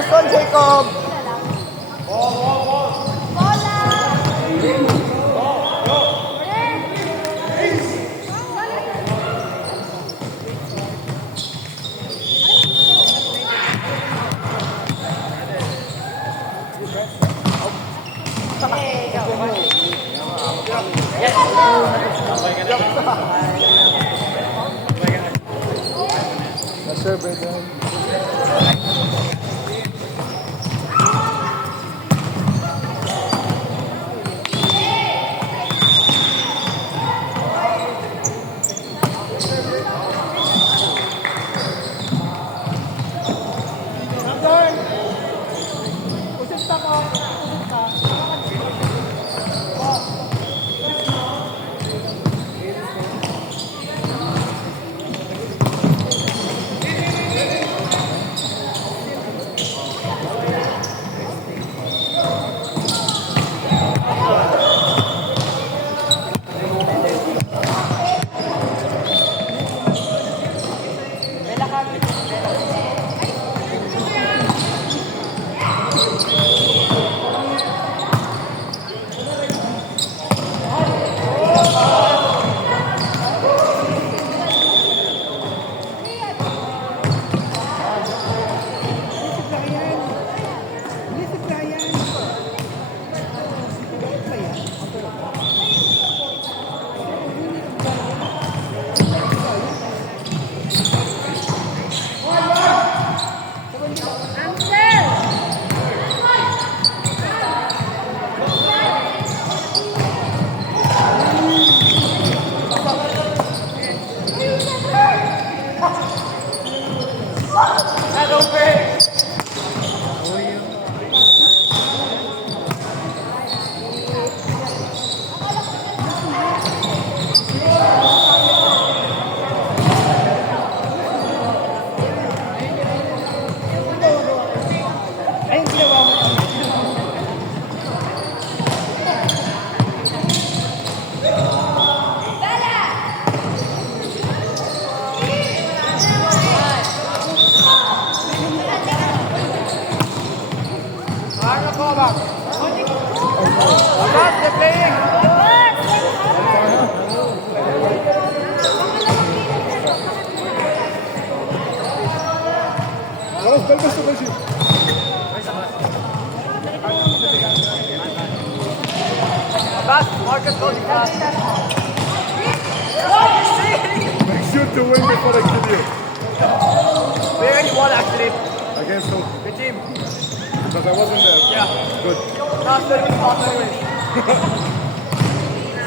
Last one, Jacob. Yes, sir, Brendan. خلاص بلبس وبجي Fast, Marcus, go fast. Make sure to win before I kill you. We already won actually. Against who? Good team. Because I wasn't there. Yeah. Good. Last 30 minutes off anyways.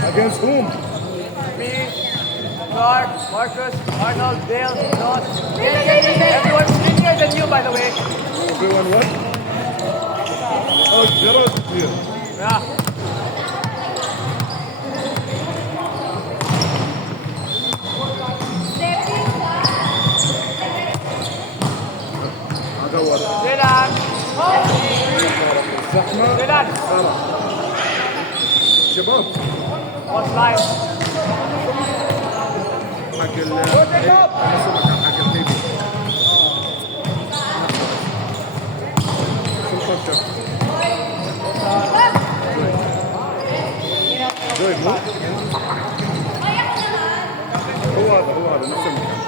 Against whom? Me, Clark, Marcus, Arnold, Dale, John. Everyone's skinnier than you, by the way. Everyone what? Oh, Gerard is here. Yeah. أدور. Dylan. زحمة. Dylan. خلاص. شباب. What's live? حق ال حق النيفي. سلطة جوي مو؟ هو هذا نفس المكان.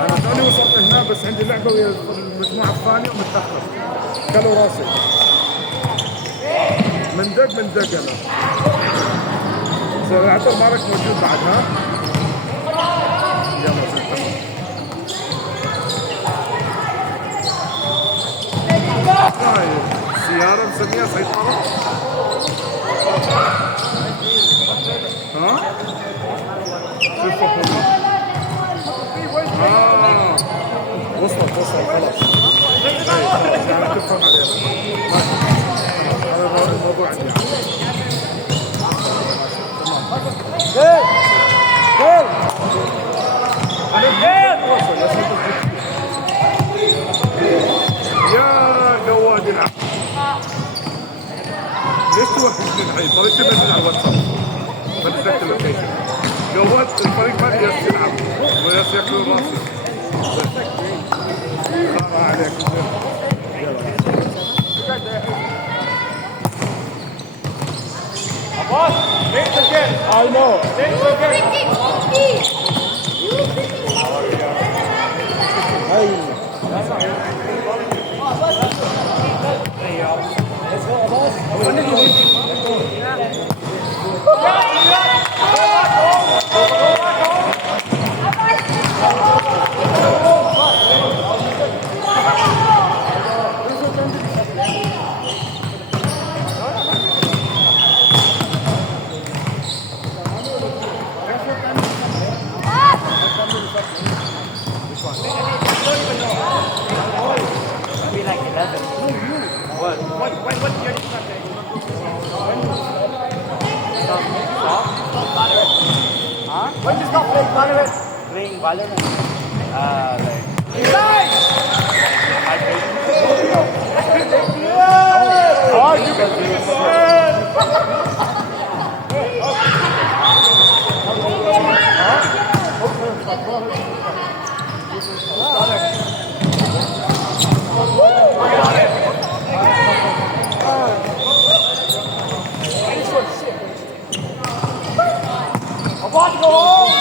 أنا توني وصلت هنا بس عندي لعبة ويا المجموعة الثانية ومتأخر. كلوا راسي. من دق أنا. سيعتبر مالك موجود بعد ها؟ يلا سلطة. سيارة مسميها سيطرة؟ ها؟ شوف وصلت خلاص. يعني تفهم عليها. هذا الموضوع عندي. يا جواد العب. ليش توقفني الحين؟ طيب شو بنزل على الواتساب؟ بنزلت اللوكيشن. جواد الفريق ما يلعب وياكلون راسي. الله عليك. Boss, wait again. I know. Wait again. Hey. Maybe like 11. What year did you start playing? Huh? When did you stop playing Valorant? Playing Valorant? Like... I played. Oh, you can do it. I want to go home!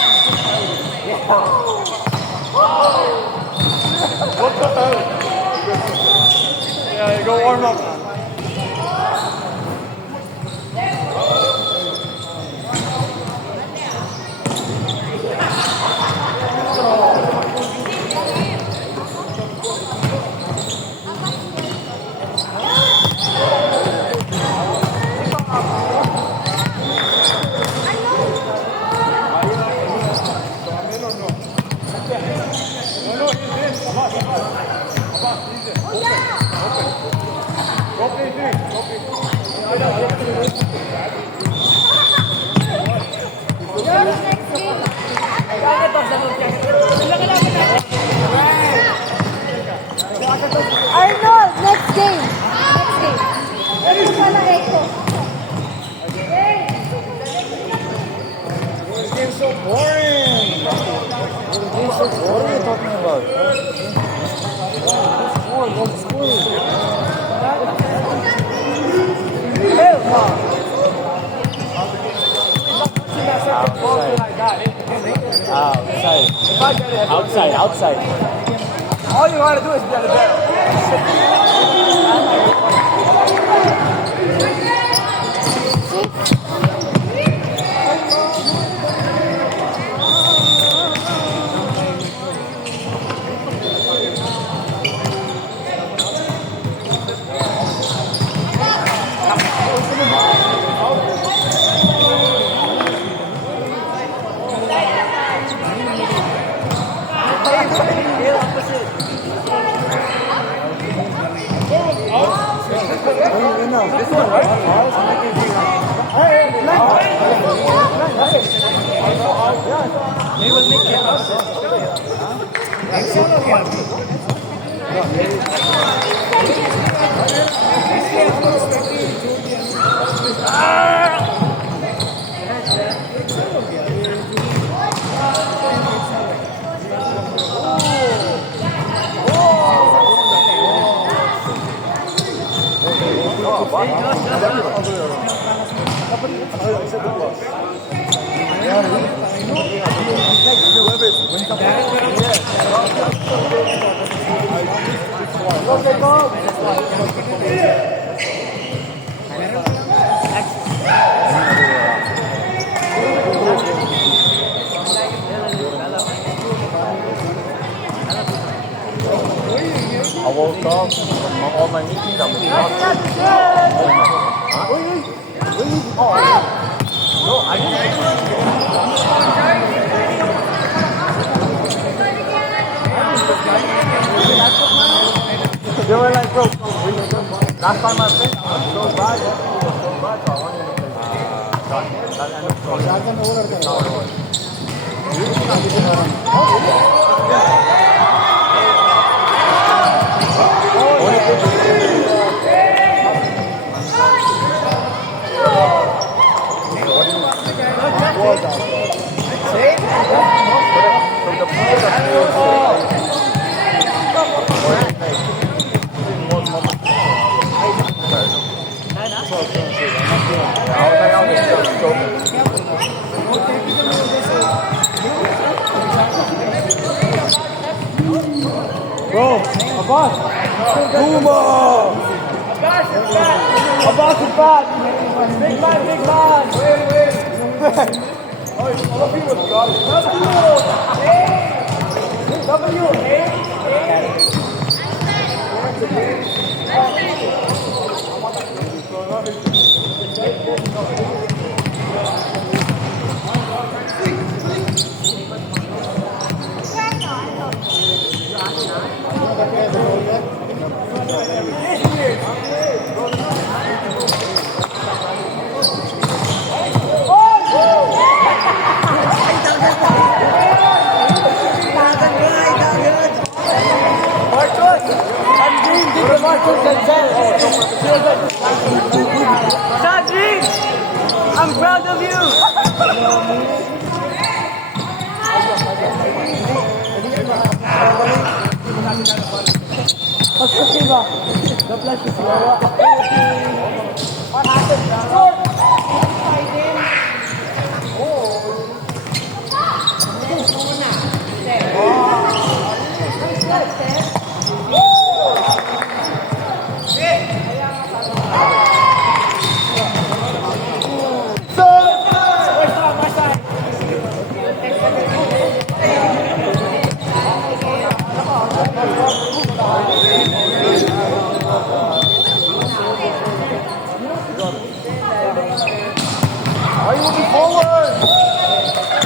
What the hell? Yeah, you go warm up. Arnold, next game. Next game. Ano pa na echo? This game's so boring. This game's so boring. What are you talking about? Don't score. Outside. All you gotta do is be on the barrel. I woke up from all my meetings. I was not. No, I didn't. They were like, bro, last time I played, I was so bad. It was so bad, so I wanted to play. That end of story. From the Bro, Abbas. Kuma. Abbas is back. Abbas is back. Big man, big man. Sandrine, I'm proud of you. Are you moving forward?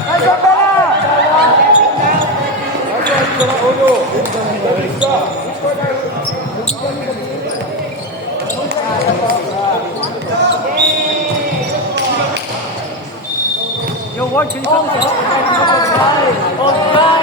Nice one, Bella. Yo, what? Can you come on try. On try.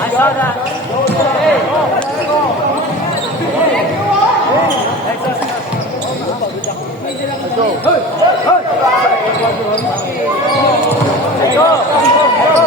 I saw that. Go.